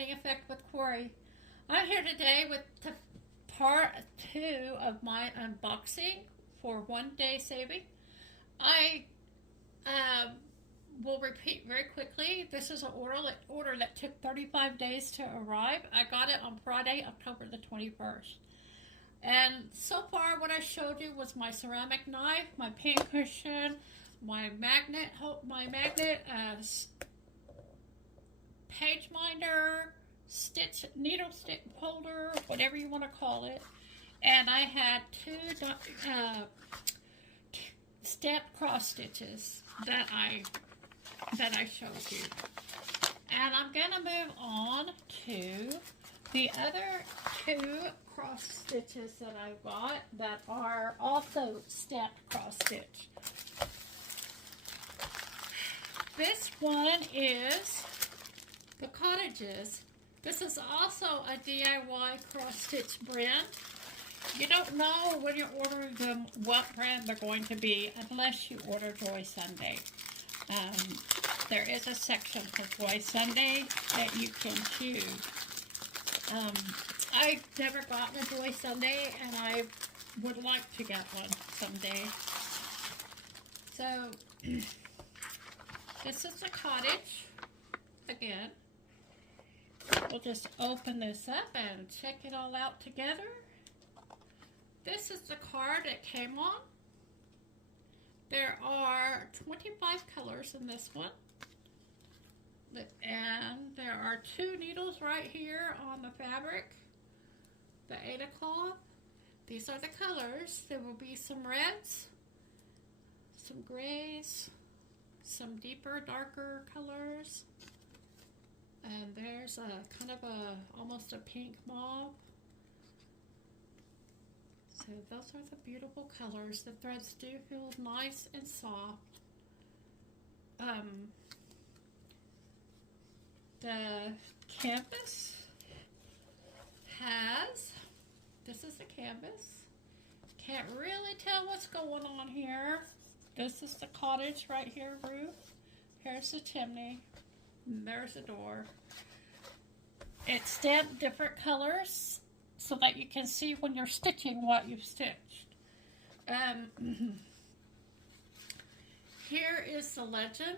Lighting Effect with Cori. I'm here today with part 2 of my unboxing for Onedaysaving. I will repeat very quickly. This is an order that took 35 days to arrive. I got it on Friday, October the 21st. And so far what I showed you was my ceramic knife, my pincushion, my magnet, page minder, needle stick holder, whatever you want to call it. And I had two stamped cross stitches that I showed you. And I'm going to move on to the other two cross stitches that I got that are also stamped cross stitch. This one is the Cottages. This is also a DIY cross stitch brand. You don't know when you're ordering them what brand they're going to be unless you order Joy Sunday. There is a section for Joy Sunday that you can choose. I've never gotten a Joy Sunday, and I would like to get one someday. So, this is the Cottage. Again, we'll just open this up and check it all out together. This is the card it came on. There are 25 colors in this one. And there are 2 needles right here on the fabric, the Ada cloth. These are the colors. There will be some reds, some grays, some deeper, darker colors. And there's a kind of almost a pink mauve. So those are the beautiful colors. The threads do feel nice and soft. The canvas has, this is the canvas. Can't really tell what's going on here. This is the cottage right here, roof. Here's the chimney. And there's the door. It's stamped different colors so that you can see when you're stitching what you've stitched. Here is the legend.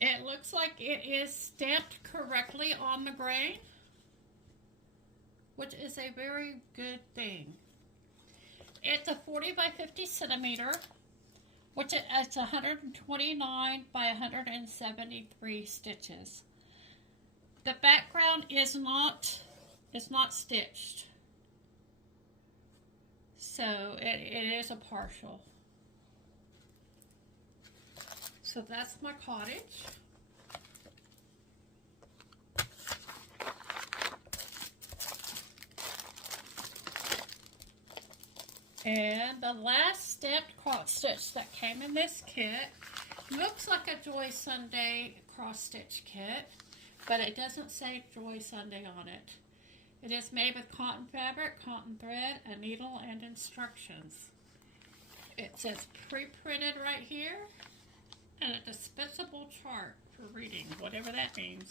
It looks like it is stamped correctly on the grain, which is a very good thing. It's a 40 by 50 centimeter, which is 129 by 173 stitches. The background is not stitched, so it is a partial. So that's my Cottage. And the last stamped cross stitch that came in this kit looks like a Joy Sunday cross stitch kit, but it doesn't say Joy Sunday on it. It is made with cotton fabric, cotton thread, a needle, and instructions. It says pre-printed right here, and a dispensable chart for reading, whatever that means.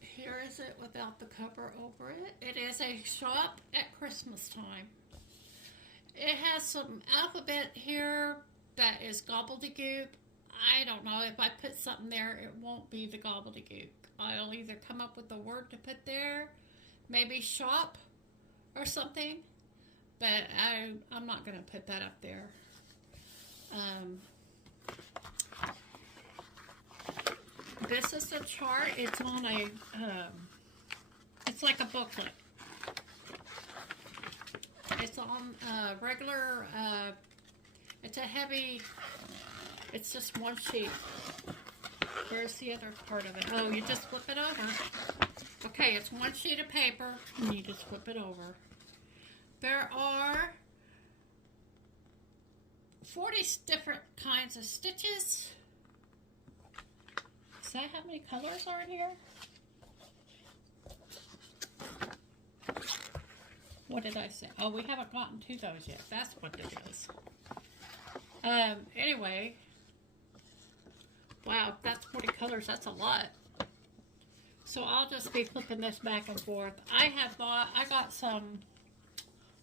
Here is it without the cover over it. It is a shop at Christmas time. It has some alphabet here that is gobbledygook. I don't know, if I put something there, it won't be the gobbledygook. I'll either come up with a word to put there, maybe shop or something, but I'm not going to put that up there. This is the chart. It's on a, it's like a booklet. It's on regular, it's a heavy, it's just one sheet. Where's the other part of it? Oh, you just flip it over. Okay, it's one sheet of paper, and you just flip it over. There are 40 different kinds of stitches. Is that how many colors are in here? What did I say? Oh, we haven't gotten to those yet. That's what it is. Anyway. Wow, that's 40 colors. That's a lot. So I'll just be flipping this back and forth. I got some,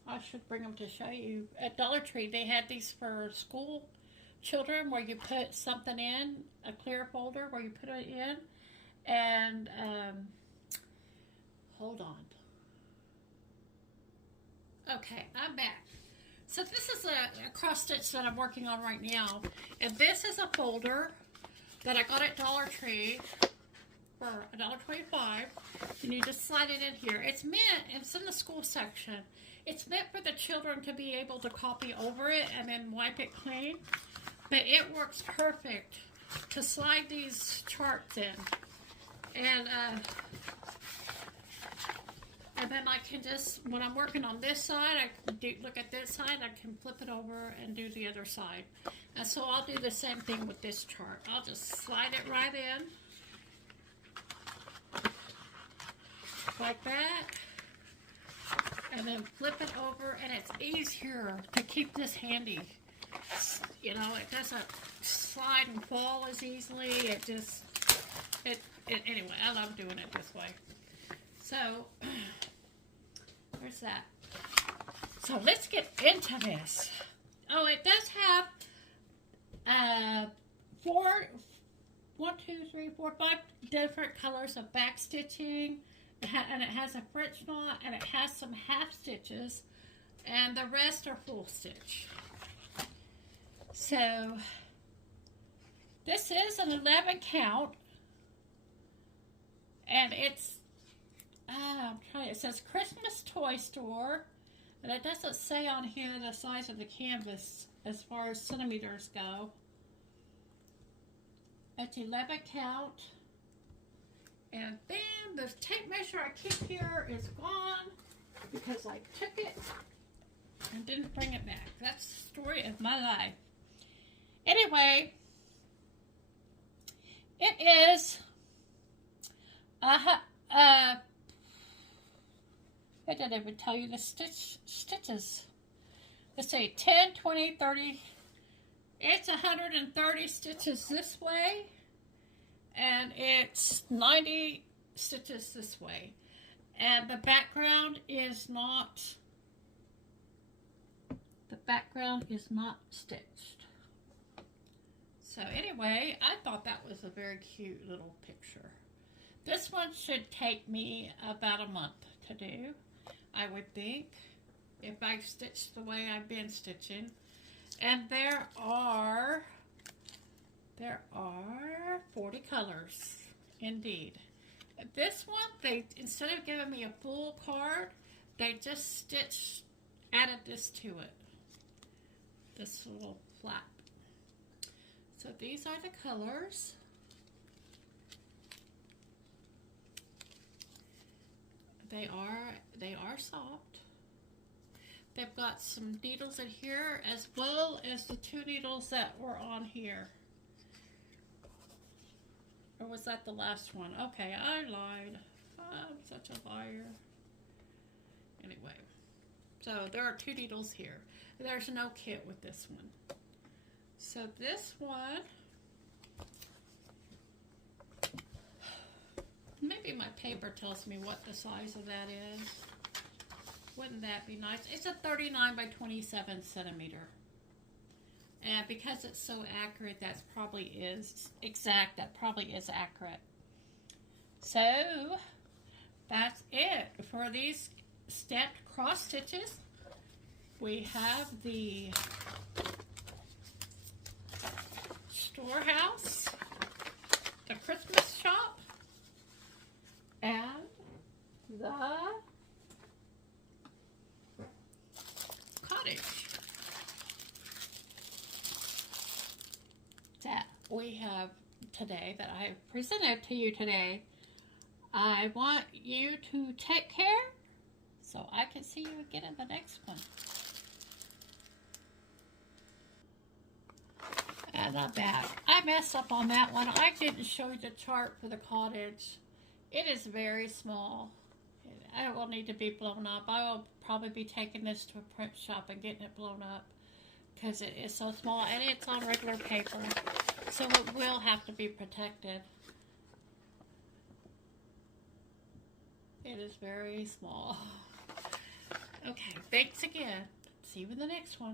I should bring them to show you. At Dollar Tree, they had these for school children where you put something in, a clear folder where you put it in. And, hold on. Okay, I'm back. So this is a cross stitch that I'm working on right now. And this is a folder that I got at Dollar Tree for $1.25. And you just slide it in here. It's in the school section. It's meant for the children to be able to copy over it and then wipe it clean. But it works perfect to slide these charts in. And then I can just, when I'm working on this side, I can look at this side, I can flip it over and do the other side. And so I'll do the same thing with this chart. I'll just slide it right in. Like that. And then flip it over, and it's easier to keep this handy. You know, it doesn't slide and fall as easily. Anyway, I love doing it this way. So, there's that. So, let's get into this. Oh, it does have 5 different colors of back stitching. And it has a French knot, and it has some half stitches, and the rest are full stitch. So, this is an 11 count. And it's, it says Christmas Toy Store, and it doesn't say on here the size of the canvas as far as centimeters go. It's 11 count, and then the tape measure I keep here is gone because I took it and didn't bring it back. That's the story of my life. Anyway, it is I didn't even tell you the stitches. Let's say 10, 20, 30. It's 130 stitches this way, and it's 90 stitches this way. And the background is not stitched. So anyway, I thought that was a very cute little picture. This one should take me about a month to do, I would think, if I stitch the way I've been stitching. And there are 40 colors, indeed. This one, instead of giving me a full card, they just added this to it. This little flap. So these are the colors. They are soft. They've got some needles in here as well as the 2 needles that were on here. Or was that the last one? Okay, I lied. I'm such a liar. Anyway, so there are 2 needles here. There's no kit with this one. So this one, maybe my paper tells me what the size of that is. Wouldn't that be nice? It's a 39 by 27 centimeter. And because it's so accurate, that probably is exact. That probably is accurate. So, that's it for these stamped cross stitches. We have the storehouse, the Christmas shop, and the cottage that we have today, that I have presented to you today. I want you to take care so I can see you again in the next one. And I'm back. I messed up on that one. I didn't show you the chart for the cottage. It is very small. it will need to be blown up. I will probably be taking this to a print shop and getting it blown up because it is so small and it's on regular paper, so it will have to be protected. It is very small. Okay, thanks again. See you in the next one.